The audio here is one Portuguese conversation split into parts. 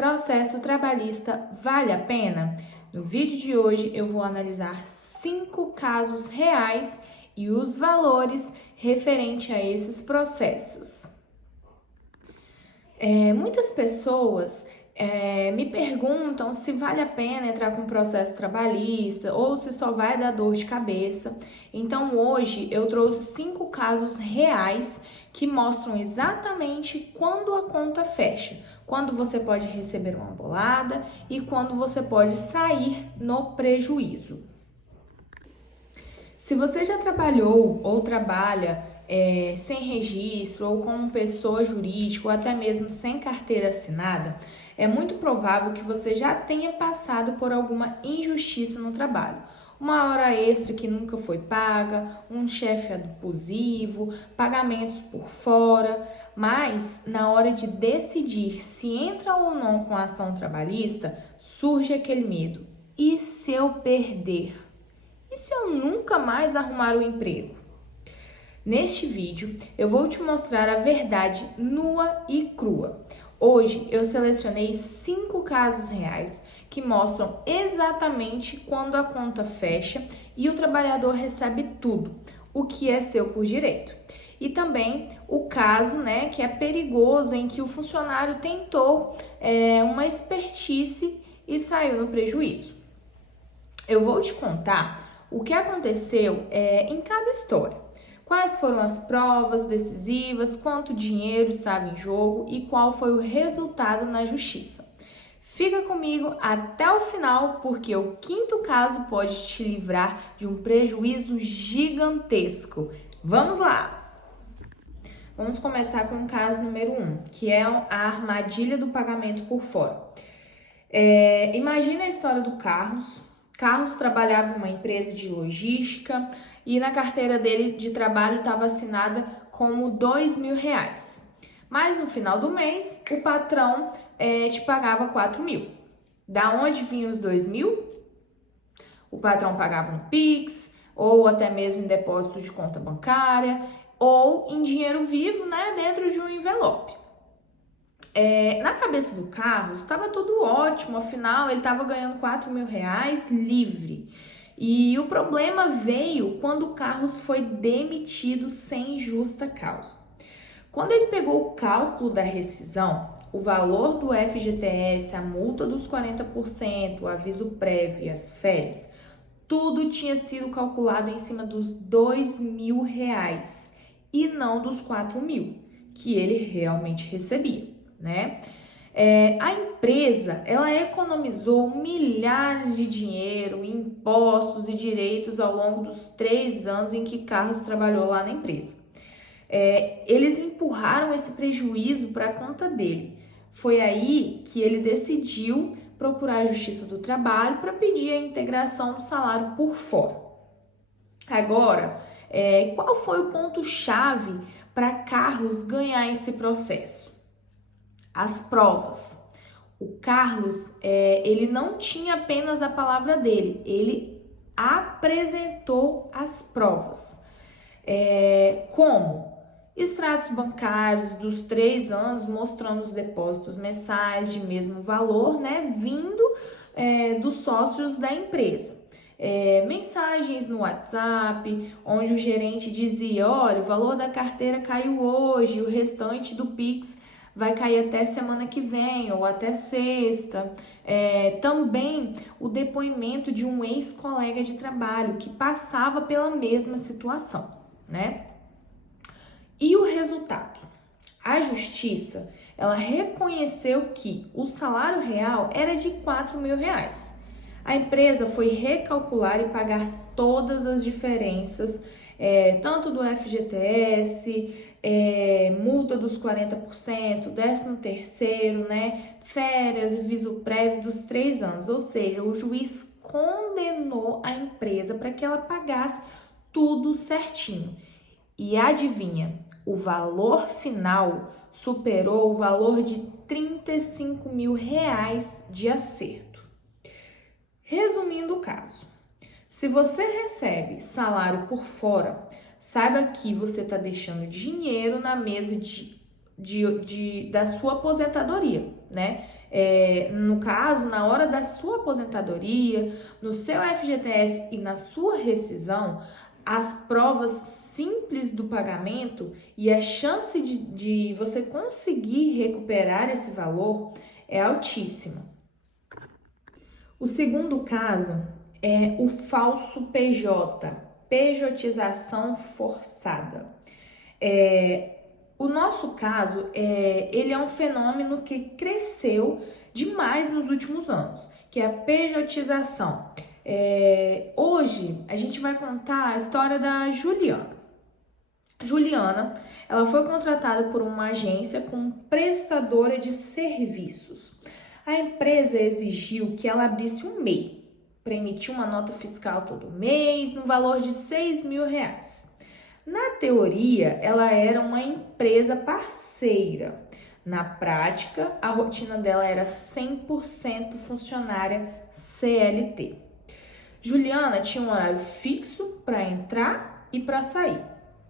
processo trabalhista vale a pena? No vídeo de hoje eu vou analisar 5 casos reais e os valores referente a esses processos. Muitas pessoas me perguntam se vale a pena entrar com processo trabalhista ou se só vai dar dor de cabeça. Então hoje eu trouxe 5 casos reais que mostram exatamente quando a conta fecha, quando você pode receber uma bolada e quando você pode sair no prejuízo. Se você já trabalhou ou trabalha sem registro ou como pessoa jurídica ou até mesmo sem carteira assinada, é muito provável que você já tenha passado por alguma injustiça no trabalho. Uma hora extra que nunca foi paga, um chefe abusivo, pagamentos por fora, mas na hora de decidir se entra ou não com a ação trabalhista, surge aquele medo. E se eu perder? E se eu nunca mais arrumar um emprego? Neste vídeo, eu vou te mostrar a verdade nua e crua. Hoje, eu selecionei 5 casos reais que mostram exatamente quando a conta fecha e o trabalhador recebe tudo, o que é seu por direito. E também o caso, que é perigoso, em que o funcionário tentou uma expertise e saiu no prejuízo. Eu vou te contar o que aconteceu em cada história. Quais foram as provas decisivas, quanto dinheiro estava em jogo e qual foi o resultado na justiça. Fica comigo até o final, porque o 5º caso pode te livrar de um prejuízo gigantesco. Vamos lá! Vamos começar com o caso número 1, que é a armadilha do pagamento por fora. Imagina a história do Carlos. Carlos trabalhava em uma empresa de logística e na carteira dele de trabalho estava assinada como R$2.000. Mas no final do mês, o patrão te pagava R$4.000. Da onde vinham os R$2.000? O patrão pagava no Pix, ou até mesmo em depósito de conta bancária, ou em dinheiro vivo, dentro de um envelope. Na cabeça do Carlos estava tudo ótimo, afinal ele estava ganhando R$4.000 livre. E o problema veio quando o Carlos foi demitido sem justa causa. Quando ele pegou o cálculo da rescisão, o valor do FGTS, a multa dos 40%, o aviso prévio e as férias, tudo tinha sido calculado em cima dos R$2.000 e não dos R$4.000 que ele realmente recebia. A empresa, ela economizou milhares de dinheiro, impostos e direitos ao longo dos 3 anos em que Carlos trabalhou lá na empresa. Eles empurraram esse prejuízo para a conta dele. Foi aí que ele decidiu procurar a Justiça do Trabalho para pedir a integração do salário por fora. Agora, qual foi o ponto-chave para Carlos ganhar esse processo? As provas. O Carlos, ele não tinha apenas a palavra dele, ele apresentou as provas. Como? Extratos bancários dos 3 anos mostrando os depósitos mensais de mesmo valor, vindo dos sócios da empresa. Mensagens no WhatsApp, onde o gerente dizia, olha, o valor da carteira caiu hoje, o restante do Pix vai cair até semana que vem ou até sexta. Também o depoimento de um ex-colega de trabalho que passava pela mesma situação, E o resultado? A justiça, ela reconheceu que o salário real era de R$4.000. A empresa foi recalcular e pagar todas as diferenças, tanto do FGTS, multa dos 40%, 13º, férias e aviso prévio dos 3 anos. Ou seja, o juiz condenou a empresa para que ela pagasse tudo certinho. E adivinha, o valor final superou o valor de R$35.000 de acerto. Resumindo o caso, se você recebe salário por fora, saiba que você está deixando dinheiro na mesa da sua aposentadoria, né? No caso, na hora da sua aposentadoria, no seu FGTS e na sua rescisão, as provas simples do pagamento e a chance de você conseguir recuperar esse valor é altíssima. O segundo caso é o falso PJ, pejotização forçada. O nosso caso, ele é um fenômeno que cresceu demais nos últimos anos, que é a pejotização. Hoje, a gente vai contar a história da Juliana. Juliana, ela foi contratada por uma agência como prestadora de serviços. A empresa exigiu que ela abrisse um MEI, para emitir uma nota fiscal todo mês, no valor de R$6.000. Na teoria, ela era uma empresa parceira. Na prática, a rotina dela era 100% funcionária CLT. Juliana tinha um horário fixo para entrar e para sair.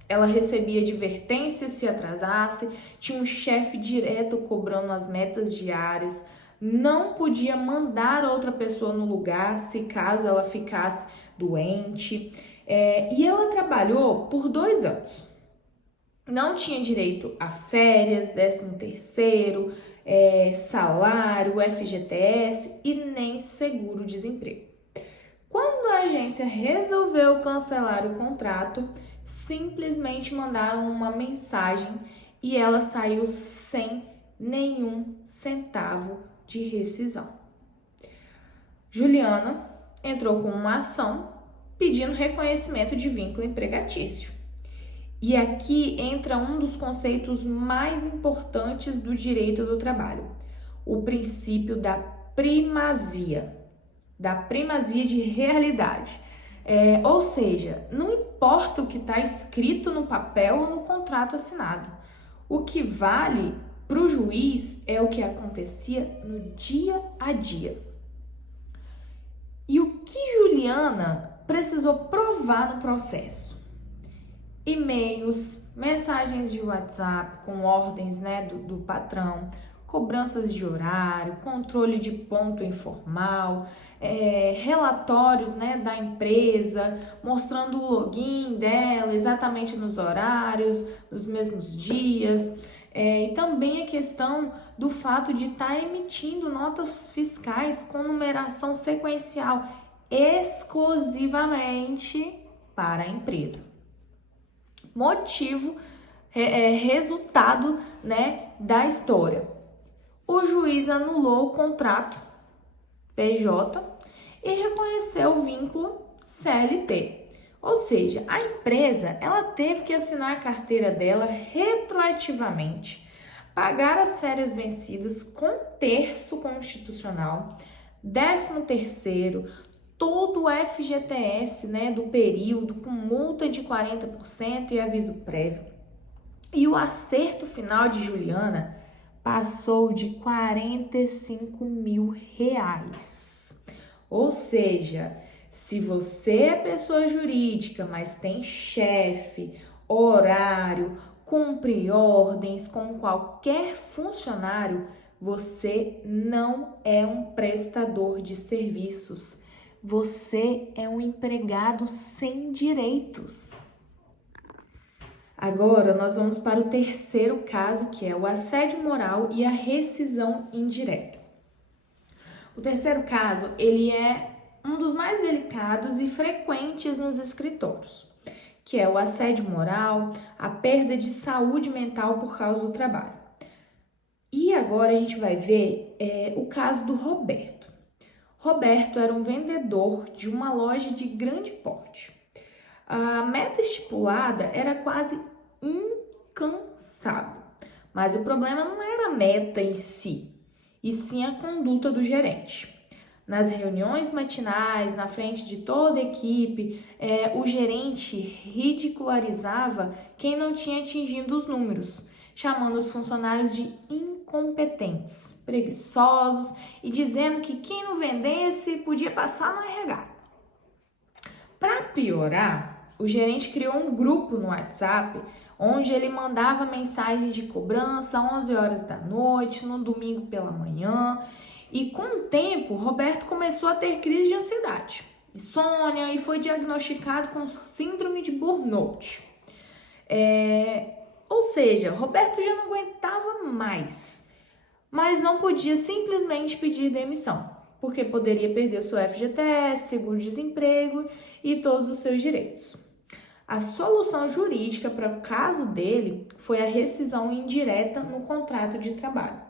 Ela recebia advertências se atrasasse, tinha um chefe direto cobrando as metas diárias, não podia mandar outra pessoa no lugar se caso ela ficasse doente. E ela trabalhou por 2 anos. Não tinha direito a férias, 13º, salário, FGTS e nem seguro-desemprego. Quando a agência resolveu cancelar o contrato, simplesmente mandaram uma mensagem e ela saiu sem nenhum centavo de rescisão. Juliana entrou com uma ação pedindo reconhecimento de vínculo empregatício. E aqui entra um dos conceitos mais importantes do direito do trabalho, o princípio da primazia de realidade. Ou seja, não importa o que está escrito no papel ou no contrato assinado. O que vale para o juiz é o que acontecia no dia a dia. E o que Juliana precisou provar no processo? E-mails, mensagens de WhatsApp com ordens, né, do patrão, cobranças de horário, controle de ponto informal, relatórios, né, da empresa, mostrando o login dela exatamente nos horários, nos mesmos dias. E também a questão do fato de estar emitindo notas fiscais com numeração sequencial exclusivamente para a empresa. Motivo, resultado, né, da história. O juiz anulou o contrato PJ e reconheceu o vínculo CLT. Ou seja, a empresa ela teve que assinar a carteira dela retroativamente, pagar as férias vencidas com terço constitucional, 13º, todo o FGTS, né, do período com multa de 40% e aviso prévio. E o acerto final de Juliana passou de R$45.000. Ou seja, se você é pessoa jurídica, mas tem chefe, horário, cumpre ordens com qualquer funcionário, você não é um prestador de serviços. Você é um empregado sem direitos. Agora, nós vamos para o terceiro caso, que é o assédio moral e a rescisão indireta. O terceiro caso, ele é um dos mais delicados e frequentes nos escritórios, que é o assédio moral, a perda de saúde mental por causa do trabalho. E agora a gente vai ver o caso do Roberto. Roberto era um vendedor de uma loja de grande porte. A meta estipulada era quase incansável, mas o problema não era a meta em si, e sim a conduta do gerente. Nas reuniões matinais, na frente de toda a equipe, o gerente ridicularizava quem não tinha atingido os números, chamando os funcionários de incompetentes, preguiçosos e dizendo que quem não vendesse podia passar no RH. Para piorar, o gerente criou um grupo no WhatsApp onde ele mandava mensagens de cobrança às 11 horas da noite, no domingo pela manhã. E com o tempo, Roberto começou a ter crise de ansiedade, insônia, e foi diagnosticado com síndrome de burnout. Ou seja, Roberto já não aguentava mais, mas não podia simplesmente pedir demissão, porque poderia perder seu FGTS, seguro-desemprego e todos os seus direitos. A solução jurídica para o caso dele foi a rescisão indireta no contrato de trabalho,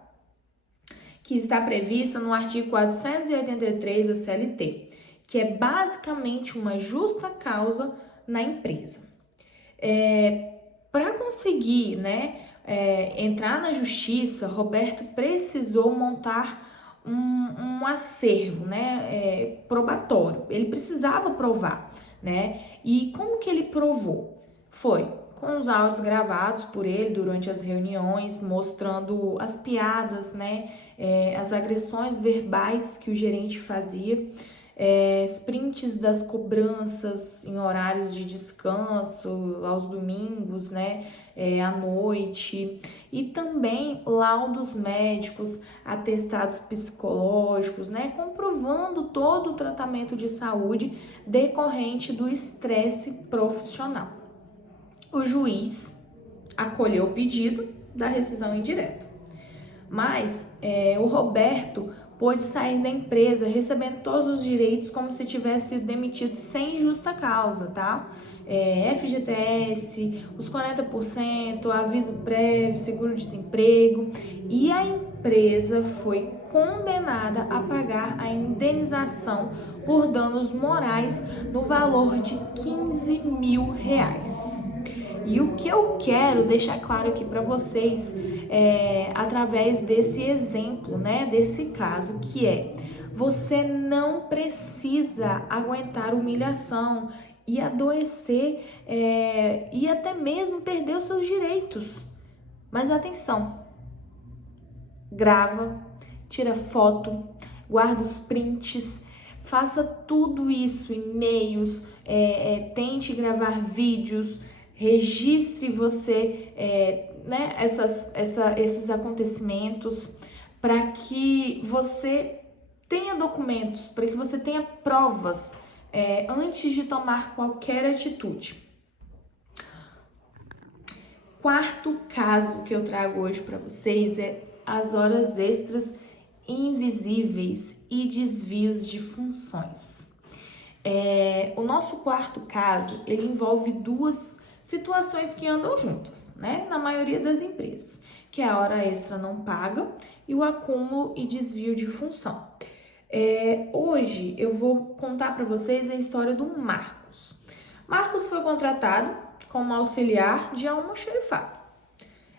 que está prevista no artigo 483 da CLT, que é basicamente uma justa causa na empresa. Para conseguir, entrar na justiça, Roberto precisou montar um acervo, probatório. Ele precisava provar, E como que ele provou? Foi com os áudios gravados por ele durante as reuniões, mostrando as piadas, as agressões verbais que o gerente fazia, prints das cobranças em horários de descanso, aos domingos, à noite, e também laudos médicos, atestados psicológicos, comprovando todo o tratamento de saúde decorrente do estresse profissional. O juiz acolheu o pedido da rescisão indireta, mas o Roberto pôde sair da empresa recebendo todos os direitos como se tivesse sido demitido sem justa causa, tá? FGTS, os 40%, aviso prévio, seguro-desemprego, e a empresa foi condenada a pagar a indenização por danos morais no valor de R$15 mil. E o que eu quero deixar claro aqui para vocês através desse exemplo, desse caso, que você não precisa aguentar humilhação e adoecer e até mesmo perder os seus direitos. Mas atenção, grava, tira foto, guarda os prints, faça tudo isso, e-mails, tente gravar vídeos, registre você esses acontecimentos para que você tenha documentos, para que você tenha provas antes de tomar qualquer atitude. Quarto caso que eu trago hoje para vocês é as horas extras invisíveis e desvios de funções. O nosso quarto caso, ele envolve duas situações que andam juntas, na maioria das empresas, que é a hora extra não paga e o acúmulo e desvio de função. Hoje eu vou contar para vocês a história do Marcos. Marcos foi contratado como auxiliar de almoxerifado.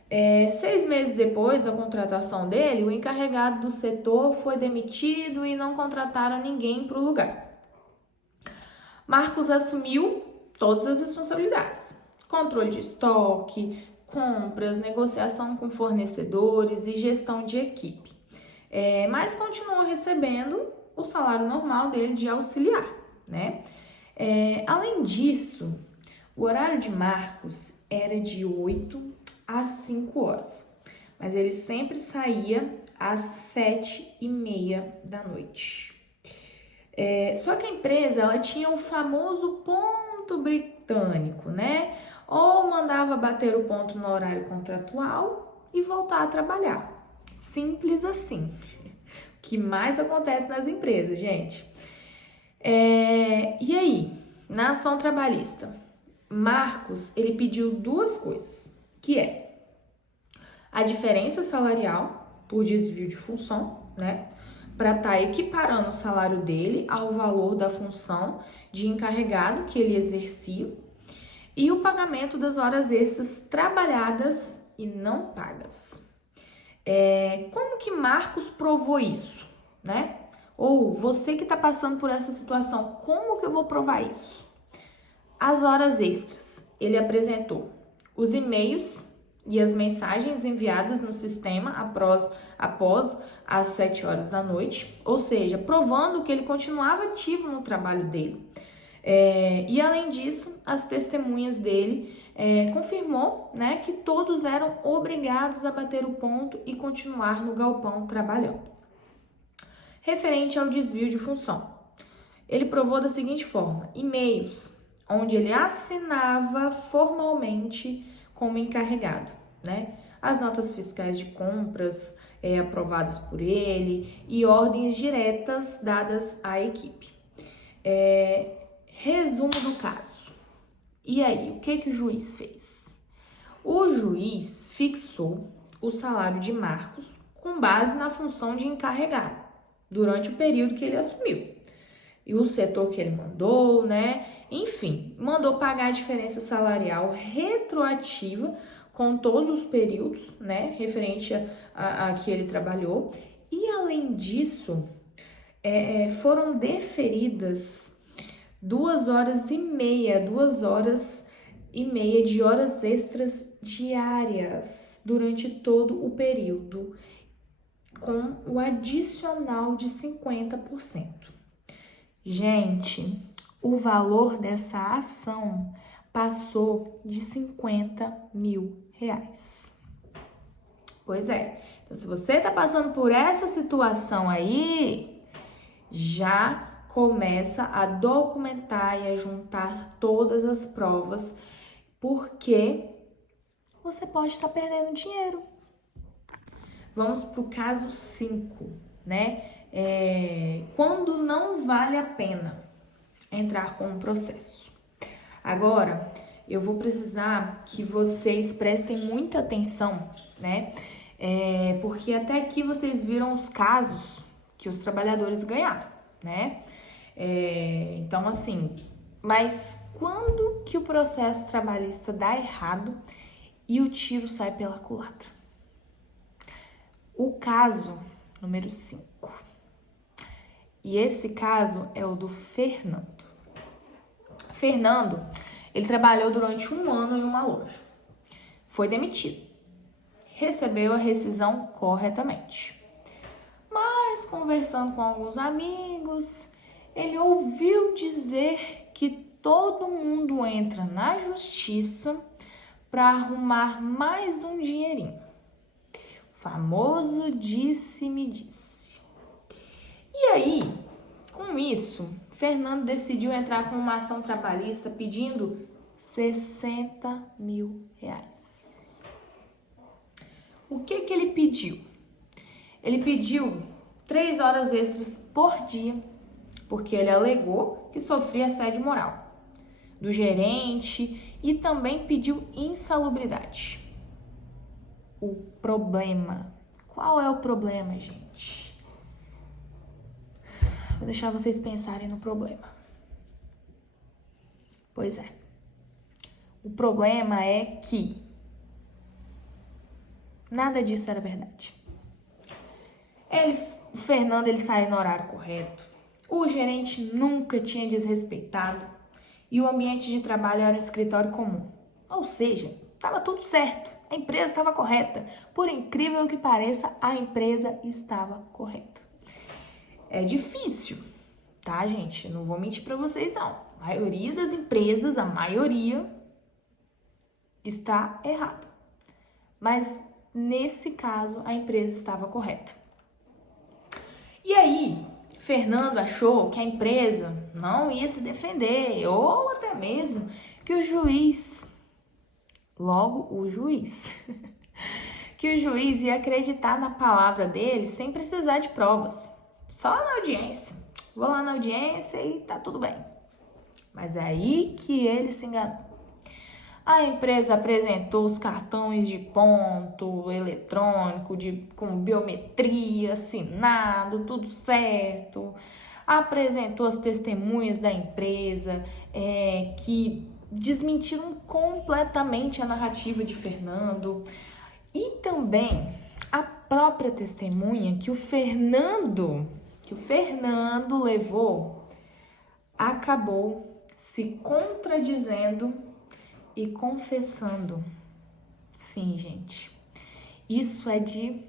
6 meses depois da contratação dele, o encarregado do setor foi demitido e não contrataram ninguém para o lugar. Marcos assumiu todas as responsabilidades: controle de estoque, compras, negociação com fornecedores e gestão de equipe. Mas continuou recebendo o salário normal dele de auxiliar, Além disso, o horário de Marcos era de 8 às 5 horas, mas ele sempre saía às 7h30 da noite. Só que a empresa, ela tinha o famoso ponto britânico, Ou mandava bater o ponto no horário contratual e voltar a trabalhar. Simples assim. O que mais acontece nas empresas, gente? E aí, na ação trabalhista, Marcos, ele pediu duas coisas, que a diferença salarial por desvio de função, para estar equiparando o salário dele ao valor da função de encarregado que ele exercia, e o pagamento das horas extras trabalhadas e não pagas. Como que Marcos provou isso, Ou você que está passando por essa situação, como que eu vou provar isso? As horas extras, ele apresentou os e-mails e as mensagens enviadas no sistema após as 7 horas da noite, ou seja, provando que ele continuava ativo no trabalho dele. E além disso, as testemunhas dele confirmou, né, que todos eram obrigados a bater o ponto e continuar no galpão trabalhando. Referente ao desvio de função, ele provou da seguinte forma: e-mails onde ele assinava formalmente como encarregado, né? As notas fiscais de compras aprovadas por ele e ordens diretas dadas à equipe. Resumo do caso. E aí, o que o juiz fez? O juiz fixou o salário de Marcos com base na função de encarregado durante o período que ele assumiu. E o setor que ele mandou, né? Enfim, mandou pagar a diferença salarial retroativa com todos os períodos, né? Referente a que ele trabalhou. E além disso, foram deferidas 2 horas e meia de horas extras diárias durante todo o período, com o adicional de 50%. Gente, o valor dessa ação passou de 50 mil reais. Pois é, então se você tá passando por essa situação aí, já começa a documentar e a juntar todas as provas, porque você pode estar perdendo dinheiro. Vamos para o caso 5, né? Quando não vale a pena entrar com um processo. Agora, eu vou precisar que vocês prestem muita atenção, né? Porque até aqui vocês viram os casos que os trabalhadores ganharam, né? Então, assim, mas quando que o processo trabalhista dá errado e o tiro sai pela culatra? O caso número 5. E esse caso é o do Fernando. Fernando, ele trabalhou durante 1 ano em uma loja. Foi demitido. Recebeu a rescisão corretamente. Mas, conversando com alguns amigos, ele ouviu dizer que todo mundo entra na justiça para arrumar mais um dinheirinho. O famoso disse-me-disse. E aí, com isso, Fernando decidiu entrar com uma ação trabalhista pedindo 60 mil reais. O que ele pediu? Ele pediu 3 horas extras por dia, porque ele alegou que sofria assédio moral do gerente e também pediu insalubridade. O problema. Qual é o problema, gente? Vou deixar vocês pensarem no problema. Pois é. O problema é que nada disso era verdade. O Fernando, ele saiu no horário correto. O gerente nunca tinha desrespeitado. E o ambiente de trabalho era um escritório comum. Ou seja, estava tudo certo. A empresa estava correta. Por incrível que pareça, a empresa estava correta. É difícil, tá, gente? Não vou mentir para vocês, não. A maioria das empresas, a maioria, está errada. Mas, nesse caso, a empresa estava correta. E aí, Fernando achou que a empresa não ia se defender, ou até mesmo que o juiz, que o juiz ia acreditar na palavra dele sem precisar de provas, só na audiência. Vou lá na audiência e tá tudo bem. Mas é aí que ele se enganou. A empresa apresentou os cartões de ponto eletrônico com biometria, assinado, tudo certo. Apresentou as testemunhas da empresa que desmentiram completamente a narrativa de Fernando. E também a própria testemunha que o Fernando levou acabou se contradizendo e confessando. Sim, gente. Isso é de...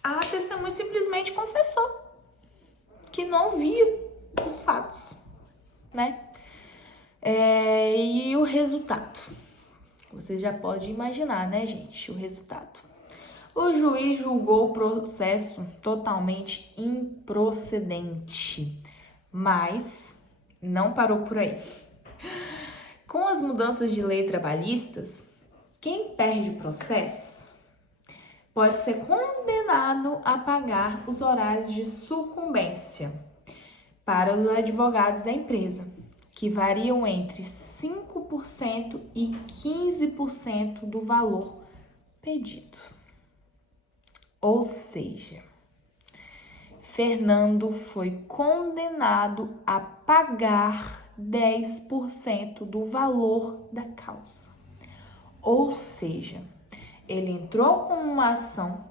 A testemunha simplesmente confessou que não viu os fatos. né? E o resultado? Você já pode imaginar, né, gente? O resultado. O juiz julgou o processo totalmente improcedente, mas não parou por aí. Com as mudanças de lei trabalhistas, quem perde o processo pode ser condenado a pagar os horários de sucumbência para os advogados da empresa, que variam entre 5% e 15% do valor pedido. Ou seja, Fernando foi condenado a pagar 10% do valor da causa. Ou seja, ele entrou com uma ação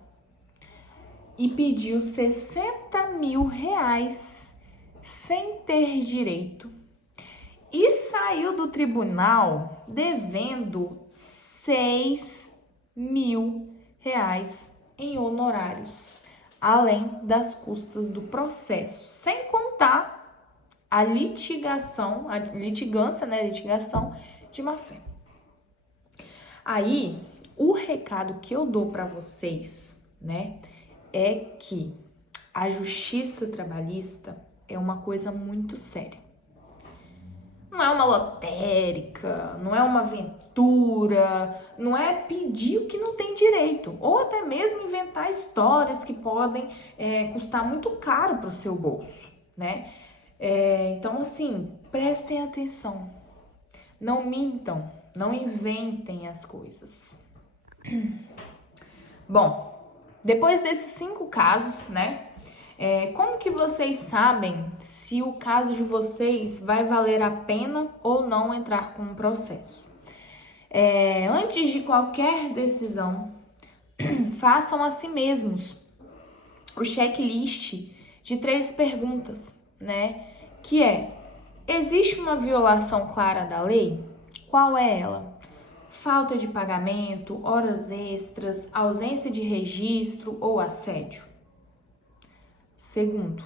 e pediu R$60 mil sem ter direito e saiu do tribunal devendo R$6 mil em honorários, além das custas do processo, sem contar a litigação de má-fé. Aí, o recado que eu dou para vocês, né, é que a justiça trabalhista é uma coisa muito séria. Não é uma lotérica, não é uma aventura, não é pedir o que não tem direito, ou até mesmo inventar histórias que podem custar muito caro para o seu bolso, né? Então, assim, prestem atenção, não mintam, não inventem as coisas. Bom, depois desses 5 casos, né? Como que vocês sabem se o caso de vocês vai valer a pena ou não entrar com um processo? Antes de qualquer decisão, façam a si mesmos o checklist de 3 perguntas, né? Que existe uma violação clara da lei? Qual é ela? Falta de pagamento, horas extras, ausência de registro ou assédio? Segundo,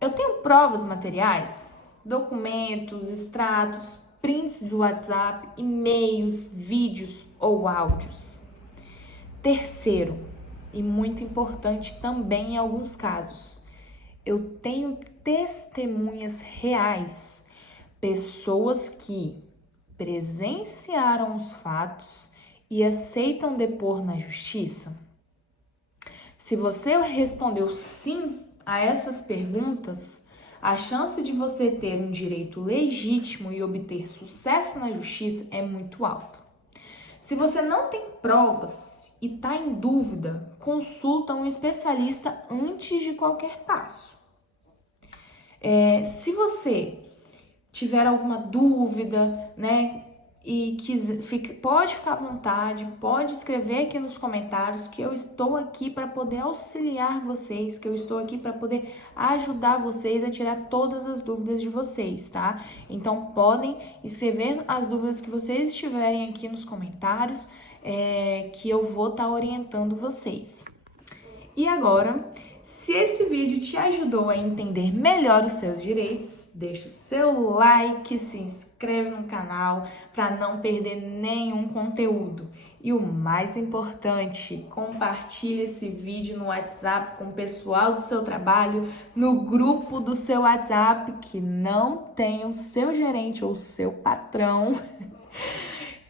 eu tenho provas materiais, documentos, extratos, prints do WhatsApp, e-mails, vídeos ou áudios. Terceiro, e muito importante também em alguns casos, eu tenho testemunhas reais, pessoas que presenciaram os fatos e aceitam depor na justiça. Se você respondeu sim a essas perguntas, a chance de você ter um direito legítimo e obter sucesso na justiça é muito alta. Se você não tem provas e está em dúvida, consulta um especialista antes de qualquer passo. Se você tiver alguma dúvida, né, e pode ficar à vontade, pode escrever aqui nos comentários que eu estou aqui para poder auxiliar vocês, que eu estou aqui para poder ajudar vocês a tirar todas as dúvidas de vocês, tá? Então, podem escrever as dúvidas que vocês tiverem aqui nos comentários, que eu vou estar orientando vocês. E agora, se esse vídeo te ajudou a entender melhor os seus direitos, deixa o seu like, se inscreve no canal para não perder nenhum conteúdo. E o mais importante, compartilhe esse vídeo no WhatsApp com o pessoal do seu trabalho, no grupo do seu WhatsApp que não tem o seu gerente ou o seu patrão.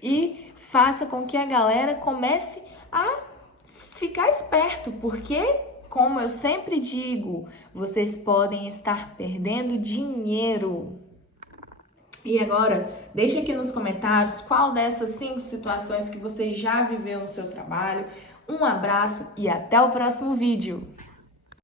E faça com que a galera comece a ficar esperto, porque, como eu sempre digo, vocês podem estar perdendo dinheiro. E agora, deixe aqui nos comentários qual dessas 5 situações que você já viveu no seu trabalho. Um abraço e até o próximo vídeo!